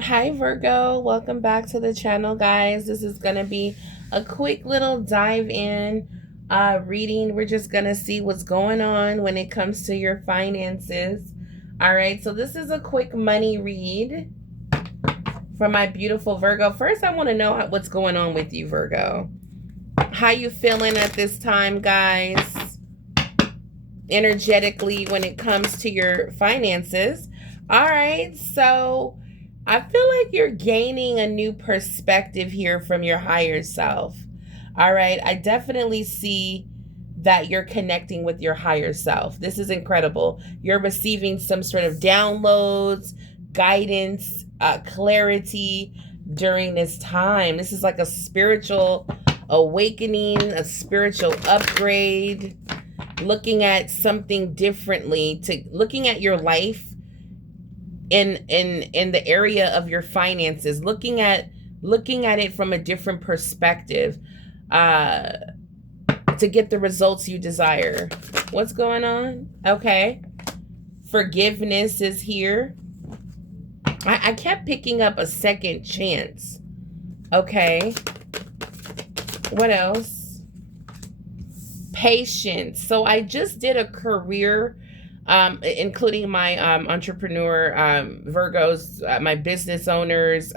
Hi Virgo, welcome back to the channel, guys. This is gonna be a quick little dive in reading. We're just gonna see what's going on when it comes to your finances. All right, so this is a quick money read for my beautiful Virgo. First, I want to know what's going on with you, Virgo. How you feeling at this time, guys? Energetically when it comes to your finances. All right, so I feel like you're gaining a new perspective here from your higher self. All right, I definitely see that you're connecting with your higher self. This is incredible. You're receiving some sort of downloads, guidance, clarity during this time. This is like a spiritual awakening, a spiritual upgrade, looking at something differently, to looking at your life in the area of your finances, looking at it from a different perspective, uh to get the results you desire. What's going on? Okay, forgiveness is here. I kept picking up a second chance. Okay, what else? Patience. So I just did a career, including my entrepreneur Virgos, my business owners,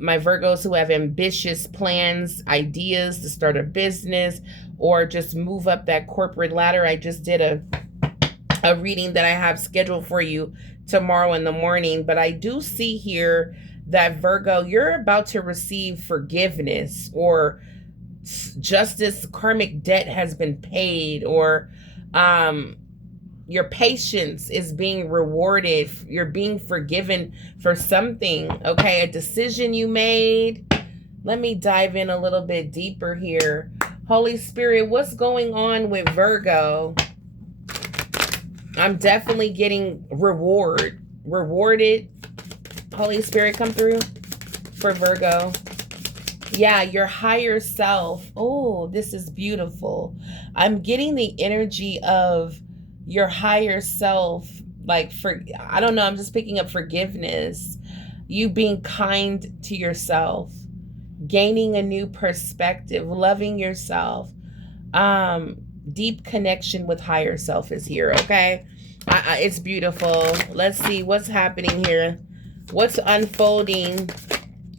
my Virgos who have ambitious plans, ideas to start a business or just move up that corporate ladder. I just did a reading that I have scheduled for you tomorrow in the morning. But I do see here that Virgo, you're about to receive forgiveness, or justice, karmic debt has been paid, or your patience is being rewarded. You're being forgiven for something, okay? A decision you made. Let me dive in a little bit deeper here. Holy Spirit, what's going on with Virgo? I'm definitely getting rewarded. Holy Spirit, come through for Virgo. Yeah, your higher self. Oh, this is beautiful. I'm getting the energy of your higher self, like, for, I don't know, I'm just picking up forgiveness, you being kind to yourself, gaining a new perspective, loving yourself. um Deep connection with higher self is here. Okay, it's beautiful. Let's see what's happening here, what's unfolding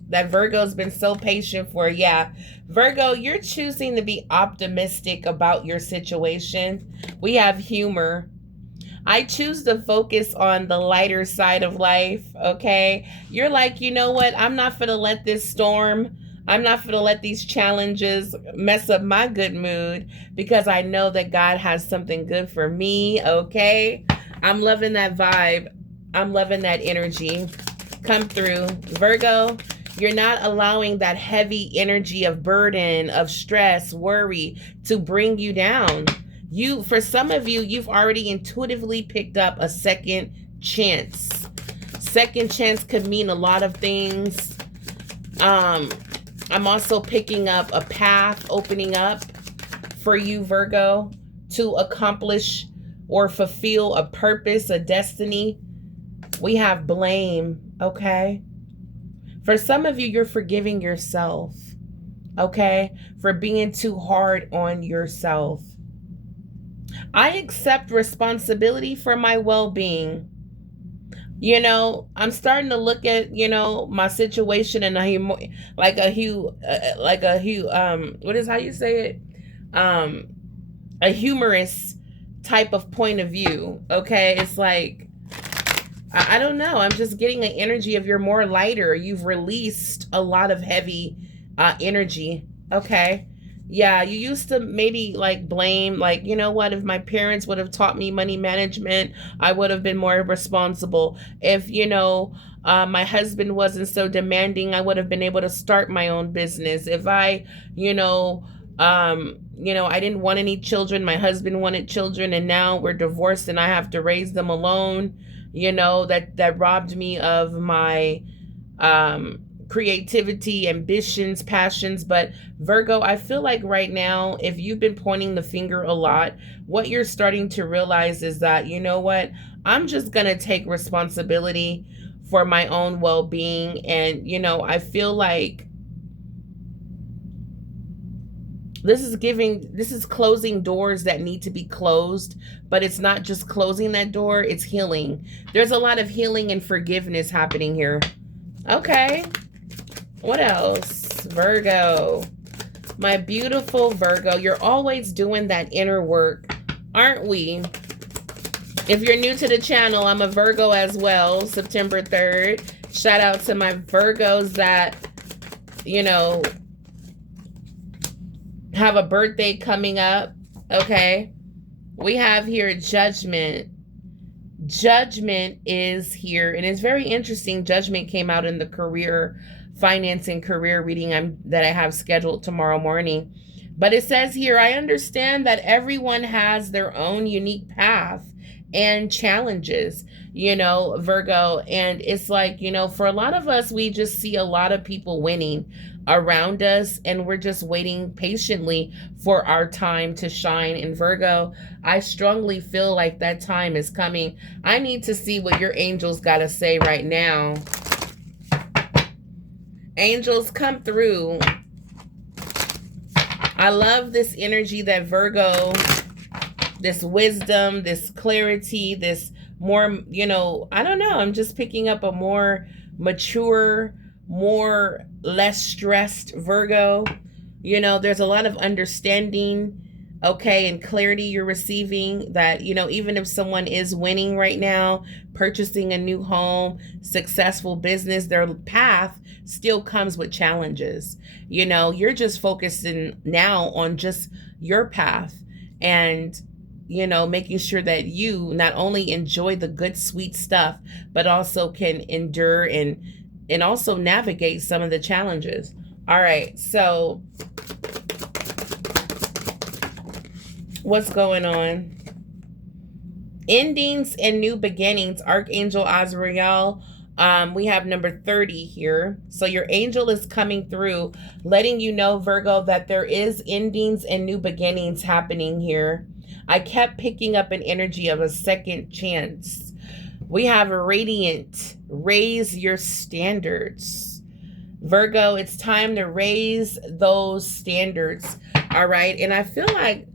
that Virgo's been so patient for. Yeah, Virgo, you're choosing to be optimistic about your situation. We have humor. I choose to focus on the lighter side of life, okay? You're like, you know what? I'm not going to let this storm, I'm not going to let these challenges mess up my good mood, because I know that God has something good for me, okay? I'm loving that vibe. I'm loving that energy. Come through. Virgo, you're not allowing that heavy energy of burden, of stress, worry to bring you down. You, for some of you, you've already intuitively picked up a second chance. Second chance could mean a lot of things. I'm also picking up a path opening up for you, Virgo, to accomplish or fulfill a purpose, a destiny. We have blame, okay? For some of you, you're forgiving yourself, okay, for being too hard on yourself. I accept responsibility for my well-being. You know, I'm starting to look at, my situation in what is, how you say it? Um, a humorous type of point of view. Okay. It's like, I don't know. I'm just getting an energy of you're more lighter. You've released a lot of heavy energy. Okay. Yeah, you used to maybe like blame, like, you know what, if my parents would have taught me money management, I would have been more responsible. If, my husband wasn't so demanding, I would have been able to start my own business. If I, I didn't want any children, my husband wanted children, and now we're divorced and I have to raise them alone. That robbed me of my creativity, ambitions, passions. But Virgo, I feel like right now, if you've been pointing the finger a lot, what you're starting to realize is that, you know what, I'm just going to take responsibility for my own well-being. And, you know, I feel like this is closing doors that need to be closed, but it's not just closing that door, it's healing. There's a lot of healing and forgiveness happening here. Okay. What else? Virgo. My beautiful Virgo, you're always doing that inner work, aren't we? If you're new to the channel, I'm a Virgo as well, September 3rd. Shout out to my Virgos that, you know, have a birthday coming up. Okay. We have here Judgment. Judgment is here, and it's very interesting. Judgment came out in the career, finance and career reading that I have scheduled tomorrow morning. But it says here, I understand that everyone has their own unique path and challenges, you know, Virgo. And it's like, you know, for a lot of us, we just see a lot of people winning around us, and we're just waiting patiently for our time to shine. In Virgo, I strongly feel like that time is coming. I need to see what your angels got to say right now. Angels, come through. I love this energy that Virgo, this wisdom, this clarity, this more, you know, I don't know, I'm just picking up a more mature, more less stressed Virgo. You know, there's a lot of understanding, okay, and clarity you're receiving that, you know, even if someone is winning right now, purchasing a new home, successful business, their path still comes with challenges. You know, you're just focusing now on just your path and, you know, making sure that you not only enjoy the good, sweet stuff, but also can endure and also navigate some of the challenges. All right, so what's going on? Endings and new beginnings, Archangel Azrael. We have number 30 here. So your angel is coming through, letting you know, Virgo, that there is endings and new beginnings happening here. I kept picking up an energy of a second chance. We have a Radiant, raise your standards. Virgo, it's time to raise those standards. All right. And I feel like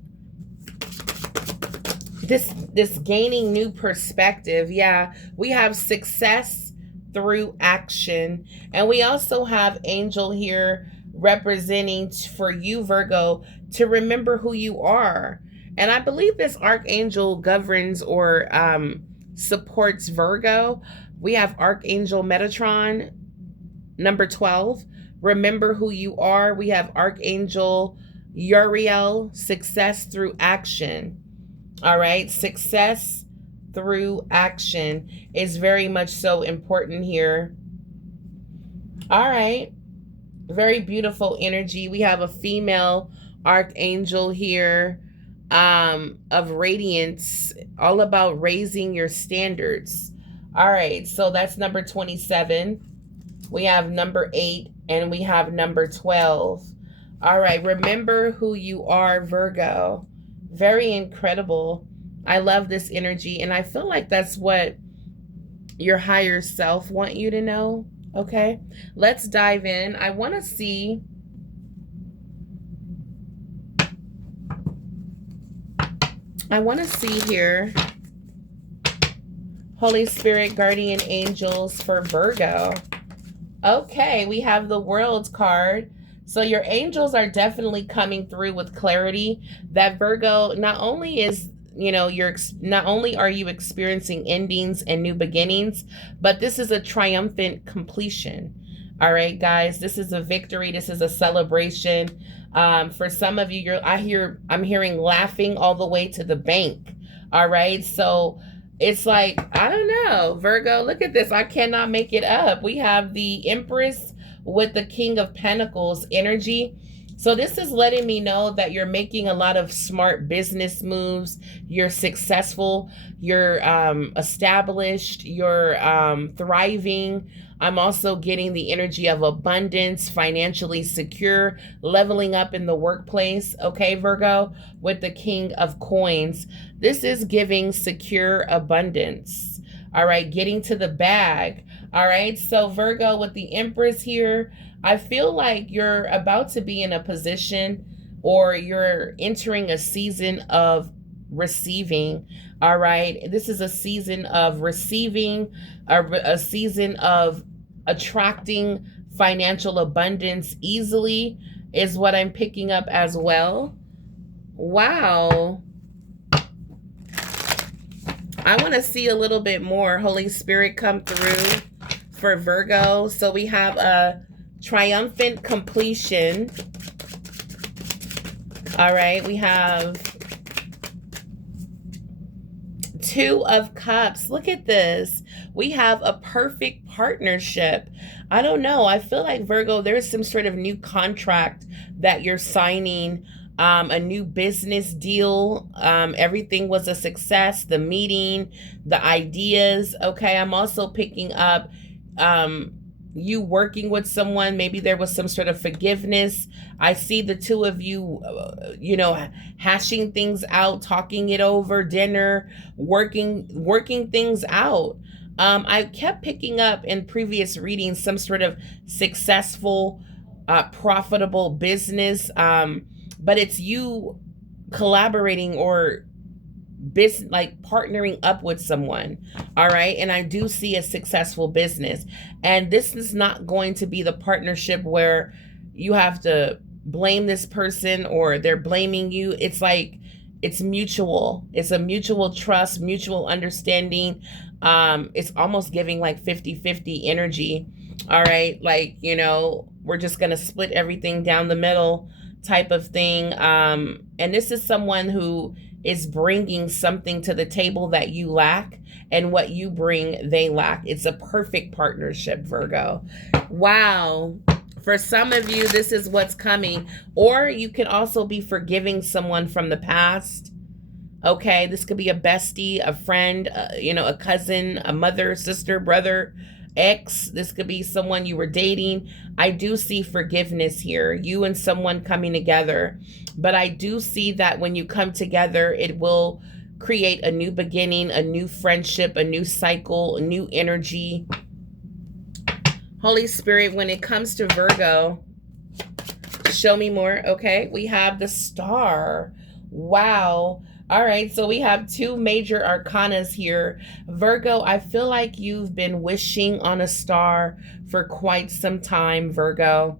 this gaining new perspective. Yeah, we have success through action. And we also have angel here representing for you, Virgo, to remember who you are. And I believe this archangel governs or supports Virgo. We have Archangel Metatron, number 12. Remember who you are. We have Archangel Uriel, success through action. All right, success through action is very much so important here. All right, very beautiful energy. We have a female archangel here of Radiance, all about raising your standards. All right, so that's number 27. We have number 8 and we have number 12. All right, remember who you are, Virgo. Very incredible. I love this energy, and I feel like that's what your higher self want you to know. Okay, let's dive in. I want to see here, Holy Spirit, guardian angels for Virgo. Okay, we have the World card. So your angels are definitely coming through with clarity that Virgo, not only is, you know, not only are you experiencing endings and new beginnings, but this is a triumphant completion. All right, guys, this is a victory. This is a celebration. For some of you, I'm hearing laughing all the way to the bank. All right, so it's like, I don't know, Virgo, look at this. I cannot make it up. We have the Empress with the King of Pentacles energy. So this is letting me know that you're making a lot of smart business moves. You're successful. You're established. You're thriving. I'm also getting the energy of abundance, financially secure, leveling up in the workplace. Okay, Virgo, with the King of Coins. This is giving secure abundance. All right, getting to the bag. All right, so Virgo with the Empress here, I feel like you're about to be in a position, or you're entering a season of receiving. All right, this is a season of receiving, a season of attracting financial abundance easily, is what I'm picking up as well. Wow. I want to see a little bit more Holy Spirit come through for Virgo. So we have a triumphant completion. All right, we have Two of Cups. Look at this. We have a perfect partnership. I don't know. I feel like Virgo, there's some sort of new contract that you're signing, a new business deal. Everything was a success. The meeting, the ideas. Okay, I'm also picking up you working with someone. Maybe there was some sort of forgiveness. I see the two of you, hashing things out, talking it over, dinner, working things out. I kept picking up in previous readings some sort of successful, profitable business, but it's you collaborating or business, like partnering up with someone. All right, and I do see a successful business, and this is not going to be the partnership where you have to blame this person or they're blaming you. It's like it's mutual. It's a mutual trust, mutual understanding. It's almost giving like 50-50 energy. All right, like, we're just gonna split everything down the middle type of thing. And this is someone who is bringing something to the table that you lack, and what you bring, they lack. It's a perfect partnership, Virgo. Wow. For some of you, this is what's coming. Or you can also be forgiving someone from the past. Okay, this could be a bestie, a friend, a cousin, a mother, sister, brother, ex. This could be someone you were dating. I do see forgiveness here, you and someone coming together. But I do see that when you come together, it will create a new beginning, a new friendship, a new cycle, a new energy. Holy Spirit, when it comes to Virgo, show me more. Okay, we have the Star. Wow. All right, so we have two major arcanas here. Virgo, I feel like you've been wishing on a star for quite some time, Virgo.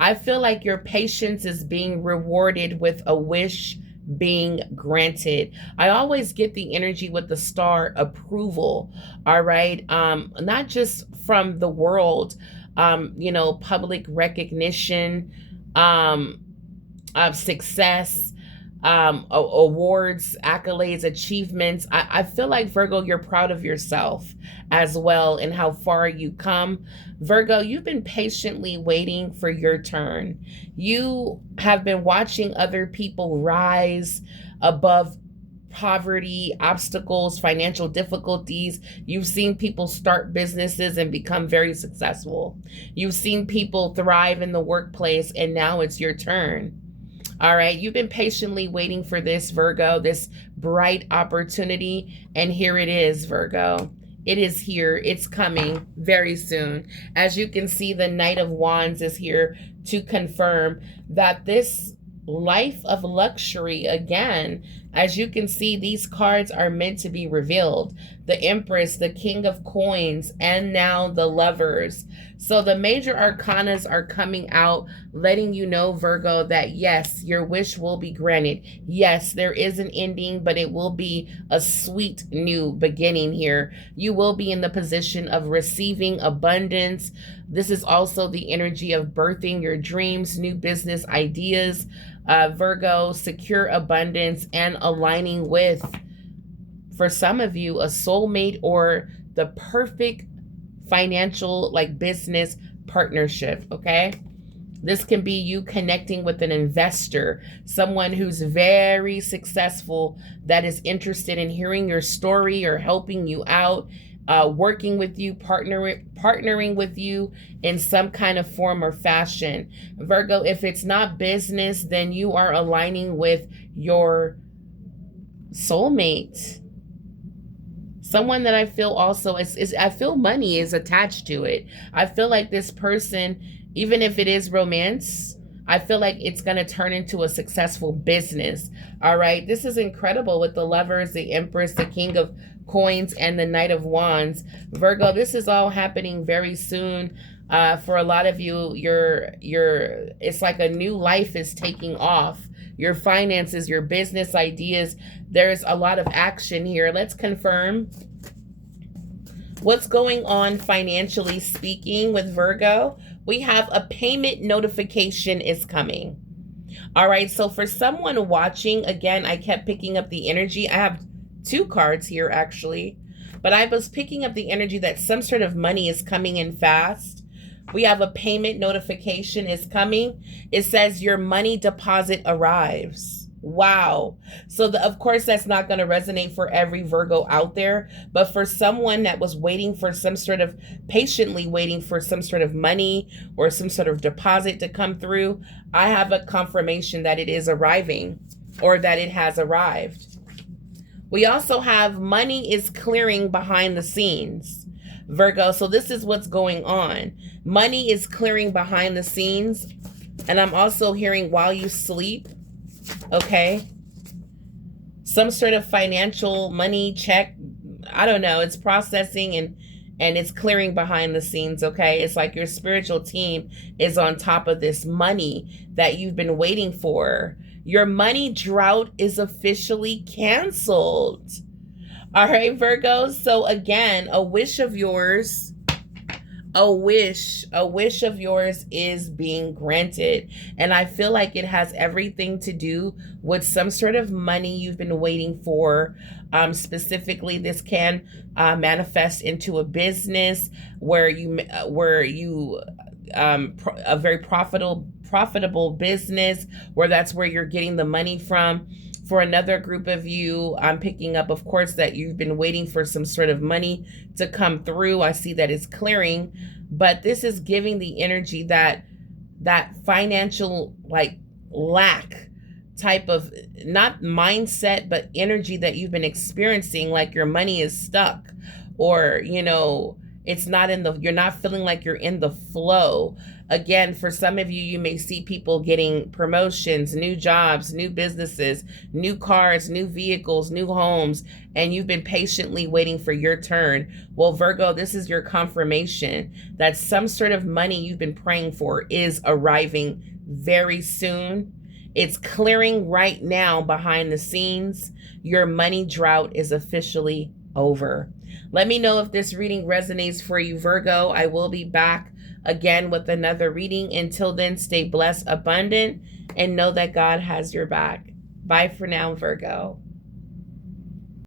I feel like your patience is being rewarded with a wish being granted. I always get the energy with the star, approval. All right, not just from the world, public recognition, of success, awards, accolades, achievements. I feel like, Virgo, you're proud of yourself as well and how far you come. Virgo, you've been patiently waiting for your turn. You have been watching other people rise above poverty, obstacles, financial difficulties. You've seen people start businesses and become very successful. You've seen people thrive in the workplace, and now it's your turn. All right, you've been patiently waiting for this, Virgo, this bright opportunity, and here it is, Virgo. It is here. It's coming very soon. As you can see, the Knight of Wands is here to confirm that this life of luxury, again, as you can see, these cards are meant to be revealed. The Empress, the King of Coins, and now the Lovers. So the major arcanas are coming out, letting you know, Virgo, that yes, your wish will be granted. Yes, there is an ending, but it will be a sweet new beginning here. You will be in the position of receiving abundance. This is also the energy of birthing your dreams, new business ideas, Virgo, secure abundance, and aligning with, for some of you, a soulmate or the perfect financial, like business partnership. Okay, this can be you connecting with an investor, someone who's very successful that is interested in hearing your story or helping you out, working with you, partnering with you in some kind of form or fashion. Virgo, if it's not business, then you are aligning with your soulmate, Someone that I feel also is I feel money is attached to it. I feel like this person, even if it is romance, I feel like it's going to turn into a successful business. All right. This is incredible with the Lovers, the Empress, the King of Coins, and the Knight of Wands. Virgo, this is all happening very soon. For a lot of you, it's like a new life is taking off. Your finances, your business ideas, there's a lot of action here. Let's confirm what's going on financially speaking with Virgo. We have a payment notification is coming. All right, so for someone watching, again, I kept picking up the energy. I have 2 cards here actually, but I was picking up the energy that some sort of money is coming in fast. We have a payment notification is coming. It says your money deposit arrives. Wow. So of course that's not going to resonate for every Virgo out there, but for someone that was waiting for some sort of, patiently waiting for some sort of money or some sort of deposit to come through, I have a confirmation that it is arriving or that it has arrived. We also have money is clearing behind the scenes, Virgo. So this is what's going on. Money is clearing behind the scenes. And I'm also hearing while you sleep. Okay. Some sort of financial money check. I don't know. It's processing and it's clearing behind the scenes. Okay. It's like your spiritual team is on top of this money that you've been waiting for. Your money drought is officially canceled. All right, Virgos. So again, a wish of yours is being granted. And I feel like it has everything to do with some sort of money you've been waiting for. Specifically, this can manifest into a business where a very profitable business, where that's where you're getting the money from. For another group of you, I'm picking up, of course, that you've been waiting for some sort of money to come through. I see that it's clearing, but this is giving the energy that financial like lack type of, not mindset, but energy that you've been experiencing, like your money is stuck, or, it's not you're not feeling like you're in the flow. Again, for some of you, you may see people getting promotions, new jobs, new businesses, new cars, new vehicles, new homes, and you've been patiently waiting for your turn. Well, Virgo, this is your confirmation that some sort of money you've been praying for is arriving very soon. It's clearing right now behind the scenes. Your money drought is officially over. Let me know if this reading resonates for you, Virgo. I will be back again with another reading. Until then, stay blessed, abundant, and know that God has your back. Bye for now, Virgo.